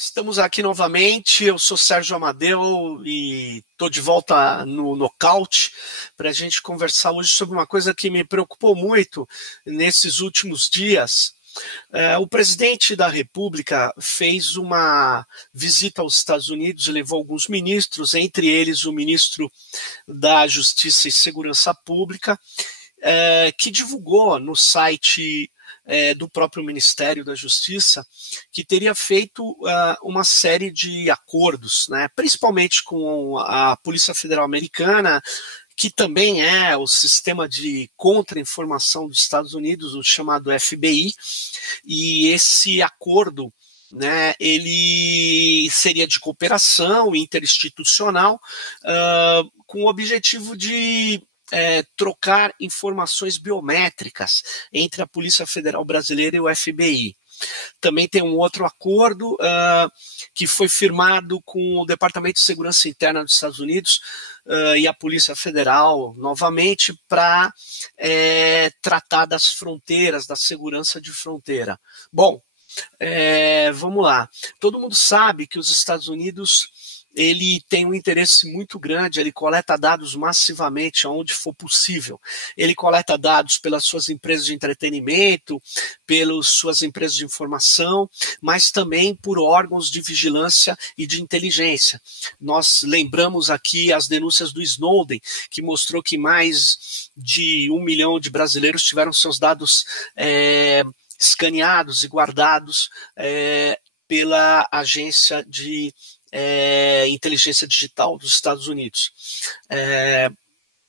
Estamos aqui novamente, eu sou Sérgio Amadeu e estou de volta no Nocaute para a gente conversar hoje sobre uma coisa que me preocupou muito nesses últimos dias. O presidente da República fez uma visita aos Estados Unidos e levou alguns ministros, entre eles o ministro da Justiça e Segurança Pública, que divulgou no site do próprio Ministério da Justiça, que teria feito uma série de acordos, né, principalmente com a Polícia Federal Americana, que também é o sistema de contra-informação dos Estados Unidos, o chamado FBI, e esse acordo, né, ele seria de cooperação interinstitucional, com o objetivo de trocar informações biométricas entre a Polícia Federal Brasileira e o FBI. Também tem um outro acordo que foi firmado com o Departamento de Segurança Interna dos Estados Unidos e a Polícia Federal, novamente, para tratar das fronteiras, da segurança de fronteira. Bom, vamos lá. Todo mundo sabe que os Estados Unidos ele tem um interesse muito grande, ele coleta dados massivamente aonde for possível. Ele coleta dados pelas suas empresas de entretenimento, pelas suas empresas de informação, mas também por órgãos de vigilância e de inteligência. Nós lembramos aqui as denúncias do Snowden, que mostrou que mais de 1 milhão de brasileiros tiveram seus dados escaneados e guardados pela agência de inteligência digital dos Estados Unidos.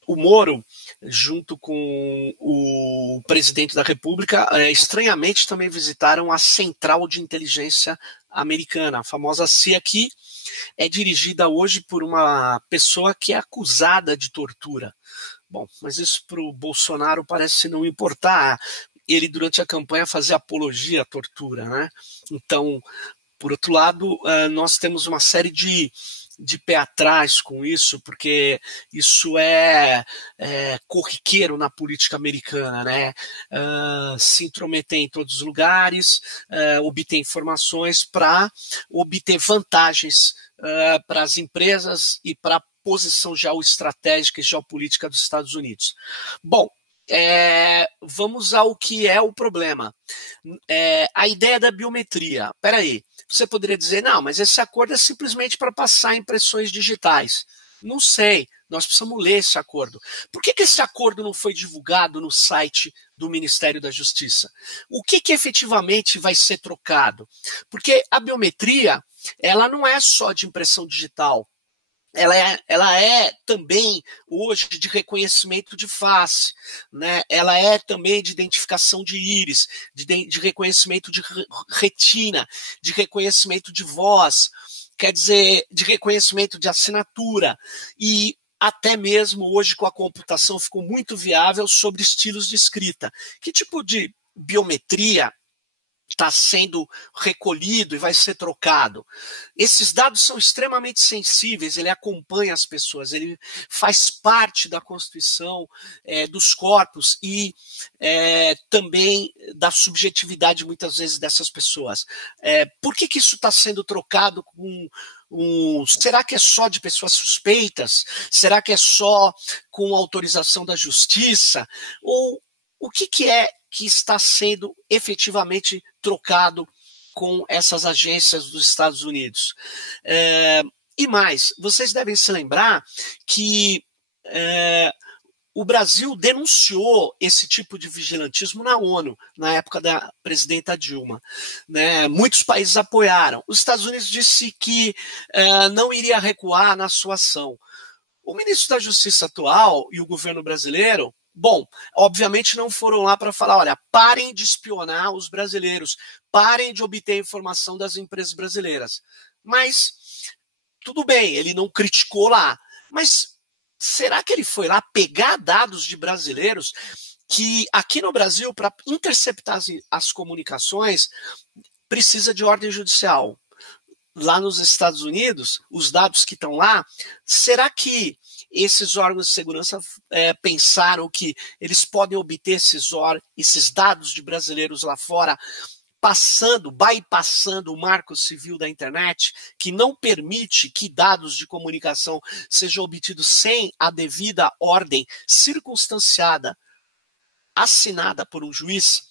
O Moro, junto com o presidente da República, estranhamente também visitaram a Central de Inteligência Americana, a famosa CIA, que é dirigida hoje por uma pessoa que é acusada de tortura. Bom, mas isso para o Bolsonaro parece não importar. Ele, durante a campanha, fazia apologia à tortura, né? Então, por outro lado, nós temos uma série de pé atrás com isso, porque isso é corriqueiro na política americana, né? Se intrometer em todos os lugares, obter informações para obter vantagens para as empresas e para a posição geoestratégica e geopolítica dos Estados Unidos. Bom, vamos ao que é o problema. A ideia da biometria. Espera aí, você poderia dizer, não, mas esse acordo é simplesmente para passar impressões digitais. Não sei, nós precisamos ler esse acordo. Por que esse acordo não foi divulgado no site do Ministério da Justiça? O que efetivamente vai ser trocado? Porque a biometria, ela não é só de impressão digital. Ela é também hoje de reconhecimento de face, né? Ela é também de identificação de íris, de reconhecimento de retina, de reconhecimento de voz, quer dizer, de reconhecimento de assinatura, e até mesmo hoje com a computação ficou muito viável sobre estilos de escrita. Que tipo de biometria está sendo recolhido e vai ser trocado? Esses dados são extremamente sensíveis, ele acompanha as pessoas, ele faz parte da constituição dos corpos e também da subjetividade, muitas vezes, dessas pessoas. Por que isso está sendo trocado com será que é só de pessoas suspeitas? Será que é só com autorização da justiça? Ou o que é que está sendo efetivamente trocado com essas agências dos Estados Unidos? E mais, vocês devem se lembrar que o Brasil denunciou esse tipo de vigilantismo na ONU, na época da presidenta Dilma, né? Muitos países apoiaram. Os Estados Unidos disse que não iria recuar na sua ação. O ministro da Justiça atual e o governo brasileiro, bom, obviamente não foram lá para falar, olha, parem de espionar os brasileiros, parem de obter informação das empresas brasileiras. Mas, tudo bem, ele não criticou lá. Mas será que ele foi lá pegar dados de brasileiros que aqui no Brasil, para interceptar as comunicações, precisa de ordem judicial? Lá nos Estados Unidos, os dados que estão lá, será que esses órgãos de segurança pensaram que eles podem obter esses dados de brasileiros lá fora bypassando o marco civil da internet, que não permite que dados de comunicação sejam obtidos sem a devida ordem circunstanciada, assinada por um juiz.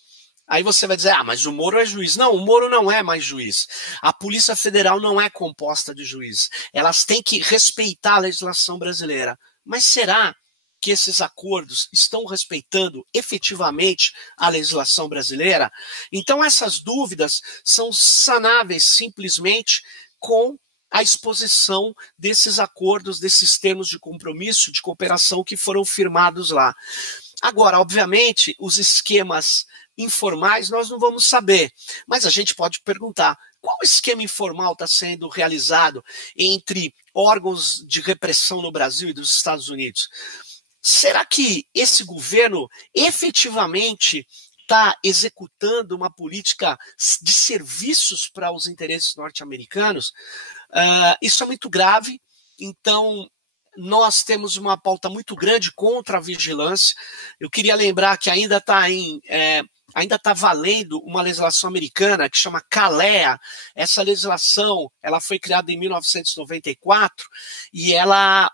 Aí você vai dizer, mas o Moro é juiz. Não, o Moro não é mais juiz. A Polícia Federal não é composta de juízes. Elas têm que respeitar a legislação brasileira. Mas será que esses acordos estão respeitando efetivamente a legislação brasileira? Então essas dúvidas são sanáveis simplesmente com a exposição desses acordos, desses termos de compromisso, de cooperação que foram firmados lá. Agora, obviamente, os esquemas informais nós não vamos saber, mas a gente pode perguntar, qual esquema informal está sendo realizado entre órgãos de repressão no Brasil e dos Estados Unidos? Será que esse governo efetivamente está executando uma política de serviços para os interesses norte-americanos? Isso é muito grave, então nós temos uma pauta muito grande contra a vigilância. Eu queria lembrar que ainda está valendo uma legislação americana que chama CALEA. Essa legislação ela foi criada em 1994 e ela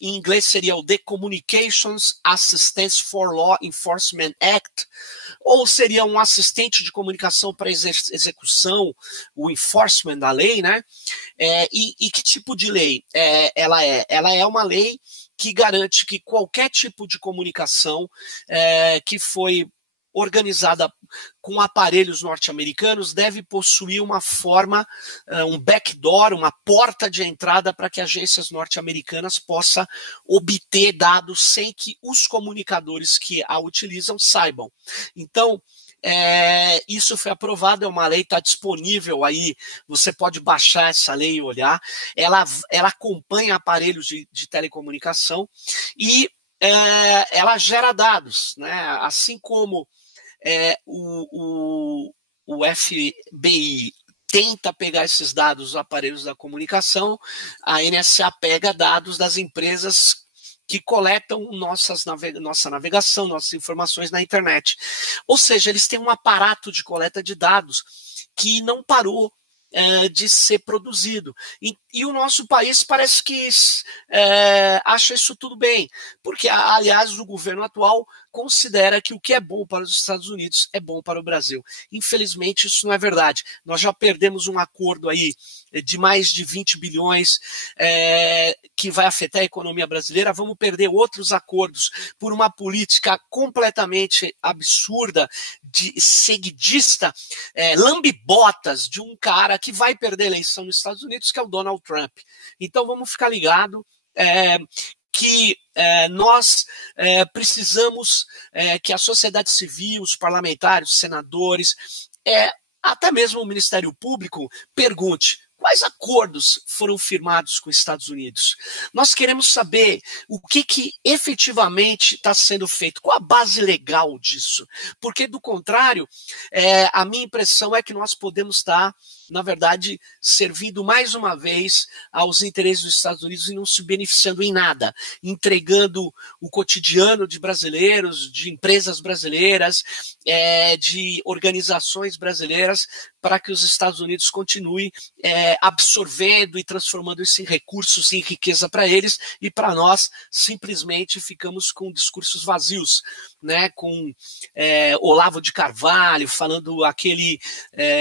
em inglês seria o The Communications Assistance for Law Enforcement Act, ou seria um assistente de comunicação para execução, o enforcement da lei, né? E que tipo de lei ela é? Ela é uma lei que garante que qualquer tipo de comunicação que foi organizada com aparelhos norte-americanos deve possuir uma forma, um backdoor, uma porta de entrada para que agências norte-americanas possam obter dados sem que os comunicadores que a utilizam saibam. Então, isso foi aprovado, é uma lei, está disponível aí, você pode baixar essa lei e olhar. Ela acompanha aparelhos de telecomunicação e ela gera dados, né? Assim como o FBI tenta pegar esses dados dos aparelhos da comunicação, a NSA pega dados das empresas que coletam nossa navegação, nossas informações na internet. Ou seja, eles têm um aparato de coleta de dados que não parou de ser produzido. E o nosso país parece que acha isso tudo bem, porque, aliás, o governo atual considera que o que é bom para os Estados Unidos é bom para o Brasil. Infelizmente, isso não é verdade. Nós já perdemos um acordo aí de mais de 20 bilhões que vai afetar a economia brasileira. Vamos perder outros acordos por uma política completamente absurda, seguidista, lambe-botas de um cara que vai perder a eleição nos Estados Unidos, que é o Donald Trump. Então vamos ficar ligados que nós precisamos que a sociedade civil, os parlamentares, os senadores, até mesmo o Ministério Público pergunte quais acordos foram firmados com os Estados Unidos. Nós queremos saber o que efetivamente está sendo feito, qual a base legal disso, porque do contrário, a minha impressão é que nós podemos estar, na verdade, servindo mais uma vez aos interesses dos Estados Unidos e não se beneficiando em nada, entregando o cotidiano de brasileiros, de empresas brasileiras, de organizações brasileiras, para que os Estados Unidos continuem absorvendo e transformando isso em recursos, em riqueza para eles, e para nós simplesmente ficamos com discursos vazios, né? Com Olavo de Carvalho falando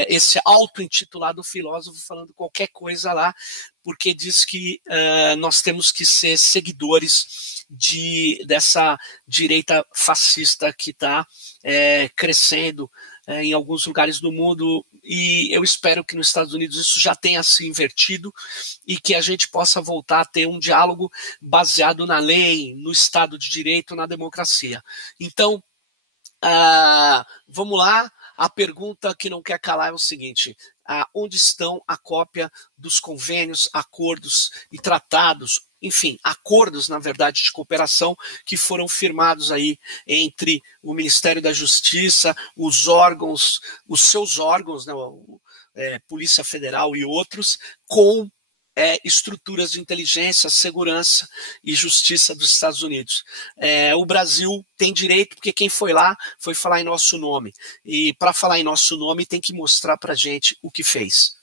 esse auto-intitulado filósofo falando qualquer coisa lá, porque diz que nós temos que ser seguidores dessa direita fascista que está crescendo em alguns lugares do mundo, e eu espero que nos Estados Unidos isso já tenha se invertido e que a gente possa voltar a ter um diálogo baseado na lei, no Estado de Direito, na democracia. Então, vamos lá. A pergunta que não quer calar é o seguinte: onde estão a cópia dos convênios, acordos e tratados, enfim, acordos, na verdade, de cooperação que foram firmados aí entre o Ministério da Justiça, os seus órgãos, né, Polícia Federal e outros, com estruturas de inteligência, segurança e justiça dos Estados Unidos. O Brasil tem direito, porque quem foi lá foi falar em nosso nome. E para falar em nosso nome tem que mostrar para a gente o que fez.